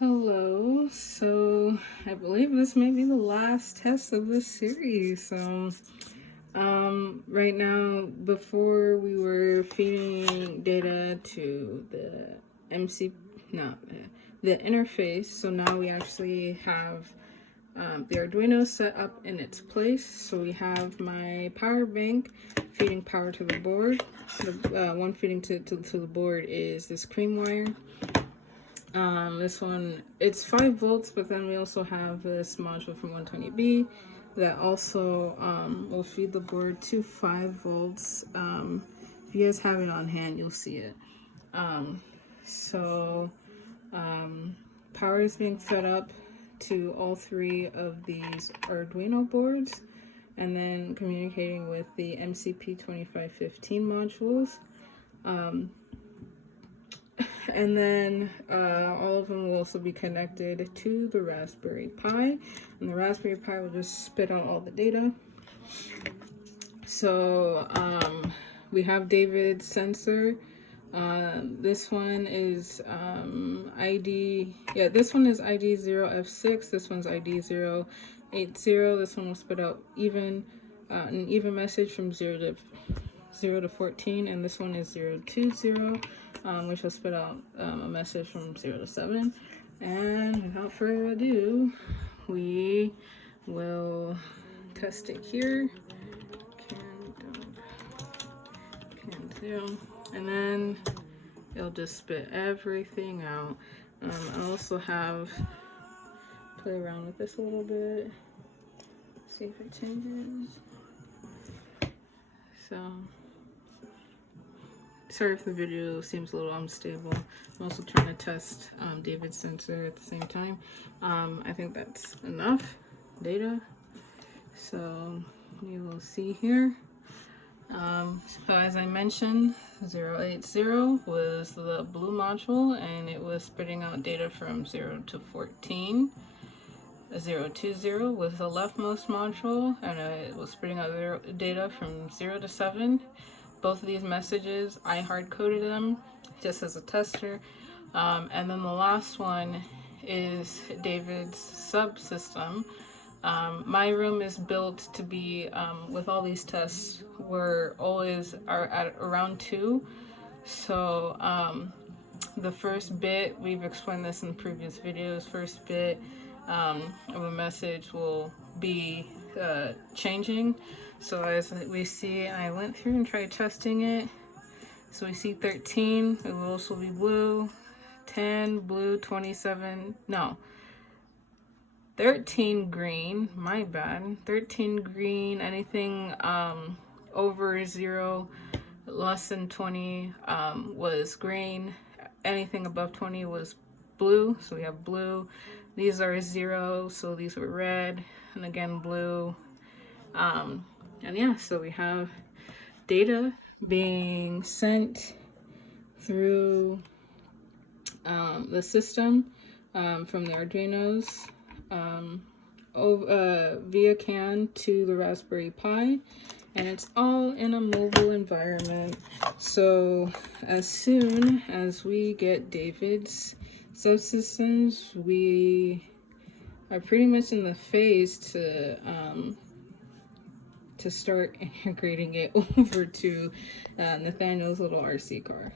Hello, so I believe this may be the last test of this series. Right now, before we were feeding data to the the interface. So now we actually have the Arduino set up in its place. So we have my power bank feeding power to the board. The one feeding to the board is this cream wire. This one, it's 5 volts, but then we also have this module from 120B that also will feed the board to 5 volts. If you guys have it on hand, you'll see it. Power is being fed up to all 3 of these Arduino boards and then communicating with the MCP2515 modules. And then all of them will also be connected to the Raspberry Pi, and the Raspberry Pi will just spit out all the data. So we have David's sensor. This one is this one is ID 0F6. This one's ID 080. This one will spit out an even message from 0 to 14, and this one is 020. Which will spit out a message from 0 to 7. And without further ado, we will test it here. And then it'll just spit everything out. I also have play around with this a little bit, see if it changes. So sorry if the video seems a little unstable. I'm also trying to test David's sensor at the same time. I think that's enough data. So you will see here. So as I mentioned, 080 was the blue module, and it was spitting out data from 0 to 14. 020 was the leftmost module, and it was spitting out data from 0 to 7. Both of these messages, I hard-coded them just as a tester. And then the last one is David's subsystem. My room is built to be, with all these tests, we're always at around 2. So the first bit, we've explained this in previous videos, first bit of a message will be changing. So as we see, I went through and tried testing it. So we see 13, it will also be blue, 10, blue, 27, no, 13 green, my bad, 13 green, anything over 0, less than 20 was green, anything above 20 was blue, so we have blue. These are 0, so these were red, and again blue. And yeah, so we have data being sent through the system from the Arduinos via CAN to the Raspberry Pi, and it's all in a mobile environment. So as soon as we get David's subsystems, we are pretty much in the phase to start integrating it over to Nathaniel's little RC car.